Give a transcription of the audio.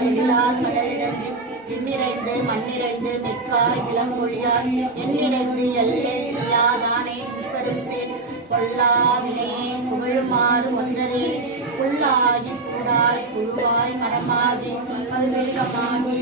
எழிலார் கடலிறங்கி விண்ணிறைந்து மண்ணிறைந்து நிற்காய் விலங்கொழியார் எண்ணிறைந்து எல்லை இல்லாதானே பெரும் சேர் கொல்லாவினே புகழுமாறு ஒன்றரே புல்லாகி கூடாய் புழுவாய் மரமாகி பல்வேகமாகி